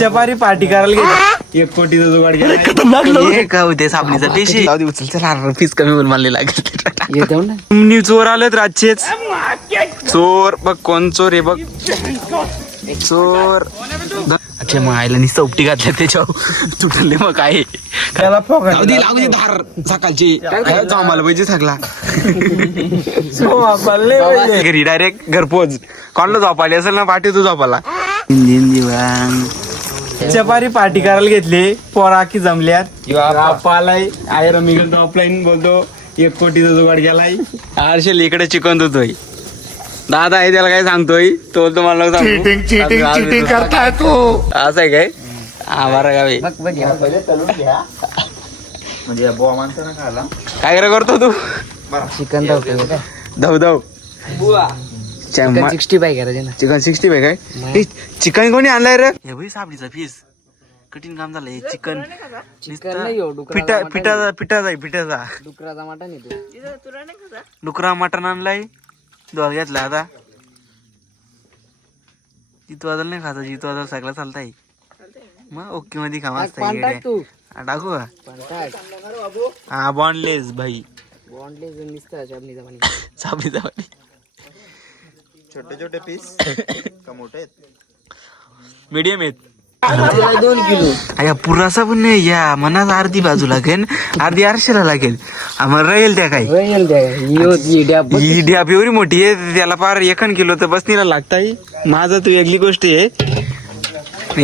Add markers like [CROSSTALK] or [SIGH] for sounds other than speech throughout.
चपारी पार्टी करायला गेली. एक कोटीचा जुगाड केला. हे का होते साबणीचा? पेशी. जाऊ दे उचल. चला फीस कमी होऊन मला लागेल. ना न्यू चोर आलेत रातचेच. चोर बघ कोण चोर आहे बघ. चोर. अच्छा मग आईला नुसतं उपटी घातल्या त्याच्यावर. तुटले मग काय? त्याला लावू दे धार. सकाळची. जमाला पाहिजे सगळा. घरी डायरेक्ट घरपोच कोणाला झोपाली असेल ना पाठी तू झोपाला चपारी पार्टी करायला घेतली. पोरा की जमल्यात. आलाय आहे रमी. ऑफलाईन बोलतो. एक कोटीचा जुगाड गेलाय हर्षल इकडे चिकन धुतोय. दादा आहे त्याला काय सांगतोय? तो. चिटिंग करताय तू. असं आहे काय? हा बरं गावी बघ बघ या. काय करा करतो तू? चिकन धाव धाव चिकन सिक्स्टी फाय करायचे ना चिकन सिक्स्टी फाय काय? चिकन कोणी आणलाय रे? हे भाई साबणीचा फीस कठीण काम झालंय चिकन. चिकन नाही पिठा पिठाचा पिठाचा आहे, पिठाचा. डुकराचा मटण येतो डुकरा मटण आणलाय. दोल घेतला आता. जितू वाजल नाही खाता जितू वाजल सगळं चालताय. मग ओके मध्ये खा मस्त टाक हा, टाकू का? पान टाक. हा बॉन्डलेस [LAUGHS] बॉन्डले निसतं चटणीचा पाणी साबणीचा पाणी मीडियम आहेत. दोन किलो अया पुरासा पण नाही या मनात अर्धी बाजू लागेल अर्धी आरशेला लागेल. आम्हाला राहील त्या काय ही डॅब डॅब एवढी मोठी आहे त्याला पार एकन किलो तर बसनीला लागताय माझा तर वेगळी गोष्ट आहे.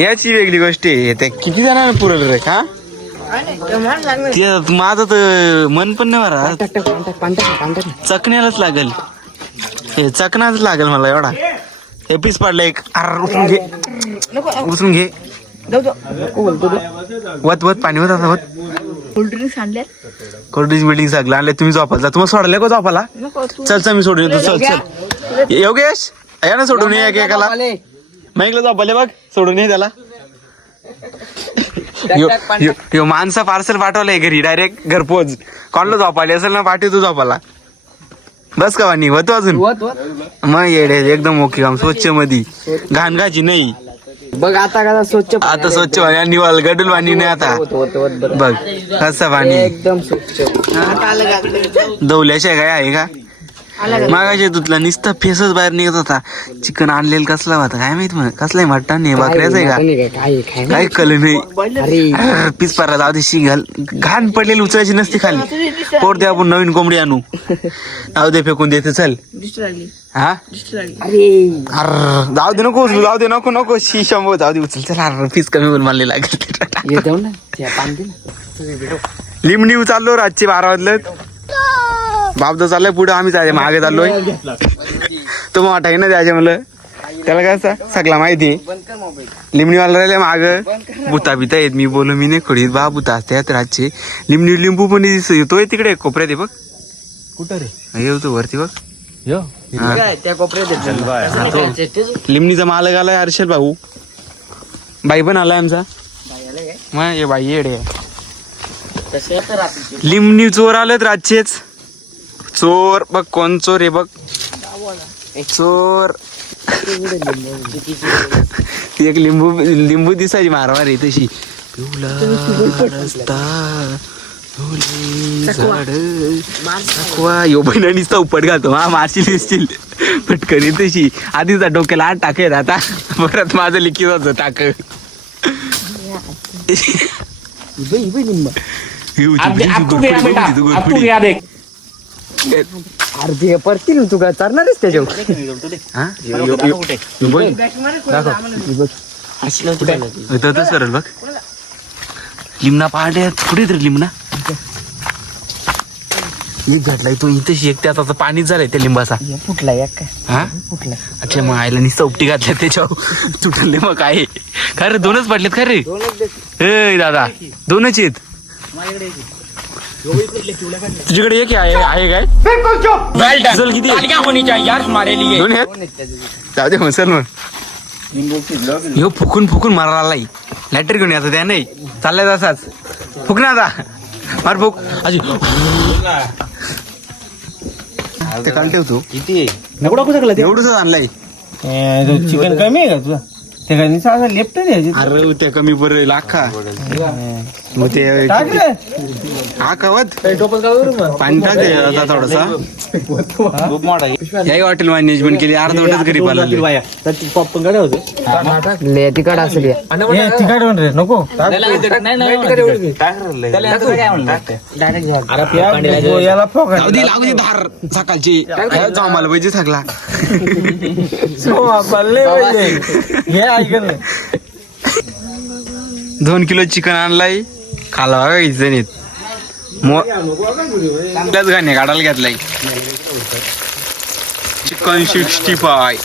याची वेगळी गोष्ट आहे. त्या किती जणांना पुरल रे का ते माझं तर मन पण नाही बरा चकण्यालाच लागेल. हे चकनाच लागेल मला एवढा. हे पीस पडलं एक. अर उचलून घे. उचलून घे. वत वत पाणी होत आता वत. कोल्ड्रिंक्स आणल्यात. कोल्ड्रिंक्स बिल्डिंग सगळं आणले तुम्ही झोपायला तुम्हाला सोडले का झोपाला चल चल मी सोडून येतो. चल चल. योगेश या ना सोडून ये एकेकाला. माईकला झोपाले बघ. सोडून ये त्याला. यो- यो- यो माणसं पार्सल पाठवलंय घरी. डायरेक्ट घरपोच कोणाला झोपाली असेल ना पाठी तू झोपाला बस का वाणी? होतो अजून? मग येडे एकदम ओके काम स्वच्छमध्ये घाण घाची नाही. बघ आता का स्वच्छ आता स्वच्छ पाणी आणि निवाल गडूल पाणी नाही आता. होत होत होत बरं. बघ कसं पाणी. एकदम स्वच्छ. दवल्याशिवाय काय आहे का? मागाच्या तुतला नुसता फेसच बाहेर निघत होता. चिकन आणलेलं कसला होता काय माहीत मग कसलाय मटण नाही बकऱ्याच आहे का? काय कल नाही. पीस पारा जाऊ दे शिघाल घाण पडलेली उचलायची नसती खाली. पोट दे आपण नवीन कोंबडी आणू. [LAUGHS] जाऊ दे फेकून देते चल. हा? अरे. जाऊ दे नको उचलू जाऊ दे नको नको. शी शंभो जाऊ दे उचल. चला पीस कमी होऊन मला लागेल. लिमणी उचललो रातचे बारा वाजलेत. बाप तर चाललाय पुढे आम्ही चालले मागे चाललोय. तो मोठा आहे ना त्याच्या म्हणलं? त्याला काय असं सगळा माहिती लिमणीवाला राहिले माग. बुता बिता येत मी बोलो मी नाही खोडीत. बा बुता असतात रातचे. लिमणी लिंबू पण येतोय तिकडे कोपऱ्यात आहे बघ. कुठं रे? येतो वरती बघ. त्या कोपऱ्यात लिमणीचा मालक आलाय हर्षल भाऊ. बाई पण आलाय आमचा. मग ये बाई येडे. लिमणी चोर आलेत रातचेच. चोर बघ कोण चोर आहे बघ. चोर. ती एक लिंबू लिंबू दिसायची मारवार आहे तशी. थकवा. यो बहिणा नुसता उपट घालतो. हा मारशील दिसतील पटकन तशी. आधीचा डोक्याला आठ टाकेत आता. परत माझं लिखित होतं टाक. अर्धे पडतील ना तुला चालणारच त्याच्यावर सरळ बघ. लिमना पहाटे कुठे? तरी लिमना एक घडलाय तो इथेच एक त्याचा आता पाणीच झालंय त्या लिंबाचा. फुटला एक काय? हा? फुटला अच्छा मग आईला नुसतं उपटी घातल्या त्याच्यावर. तुटले मग काय? काय रे दोनच पडलेत का रे ए दादा दोनच आहेत. तुझ्याकडे एक आहे आहे काय? चल किती? आहे? दोन आहेत? जाऊ दे ह्यो फुकून फुकून मारायला आलाय लॅटर घेऊन याचा त्या नाही. चाललाय तसाच फुक ना आता. मार फुक. अजी ते काल ठेवतो किती नको टाकू सगळं एवढंच आणलाय. चिकन कमी आहे का तुझं? ते काय लेफ्ट द्यायची अरे त्या कमी बरं लाखा मग ते हा कवत पाणी टाक दे आता थोडासा. याही हॉटेल मॅनेजमेंट केली अर्धवटच घरी पाहिलं पॉपकॉर्नकडे होते ले तिकड असली तिकट म्हण रे नको. याला लागू दे धार सकाळची. जमाला पाहिजे सगळा. [LAUGHS] हे ऐकलं दोन किलो चिकन आणलाय. खाला बघा इजणीत मो त्याच गाणे काढायला घेतलाय. Chicken sixty five.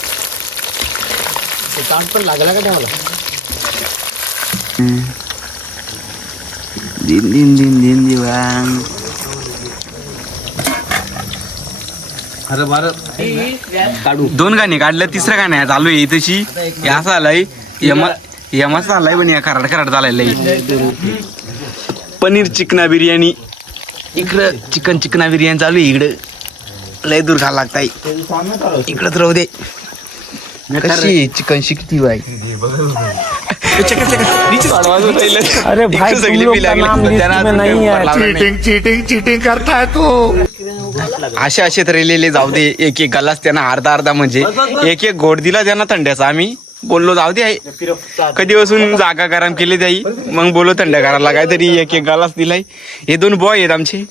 दिन दिन दिन दिन दिवांग दोन गाणे काढलं तिसरं गाणे चालू आहे तशी. हे असं आलंय यमा यमाच आलाय पण या खराट खराट चालाय पनीर चिकना बिर्याणी. इकडं चिकन चिकना बिर्याणी चालू आहे इकडं लय दूर खायला लागताय. इकडंच राहू दे. कशी चिकन शिकती बाई? अरे भाई तुम लोग का नाम लिस्ट में नहीं है? चीटिंग चीटिंग चीटिंग करता है तू? असे असे तरेलेले जाऊ दे. एक एक गलास त्यांना अर्धा अर्धा म्हणजे एक एक गोड दिला त्यांना थंड्याचा आम्ही. बोललो जाऊ दे आई. कधीपासून जागा गरम केली त्याई मग बोललो थंड करायला काहीतरी एक एक गलास दिलाय. हे दोन बॉय आहेत आमचे.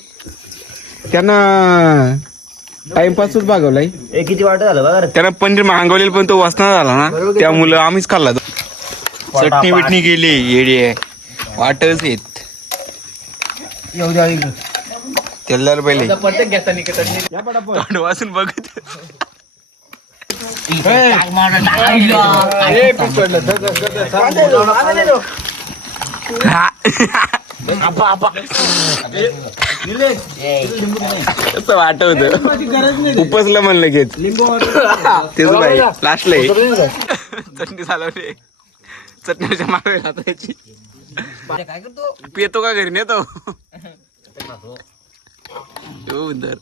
त्यांना टाइमपासच भागवलाय. किती वाटत झालं त्यांना पनीर मागवलेलं पण तो वासना झाला ना. त्यामुळं आम्हीच खाल्ला तो. चटणी बिटणी गेली येडी आहे वाटच येत. तेलदार पहिले. वाजून बघत. होत उपसलं म्हणलं घेत तेच बाई लास्टला चटणी चालवली चटणीच्या मागे आता त्याची पितो का घरी? नेतो? [LAUGHS] हो, उधर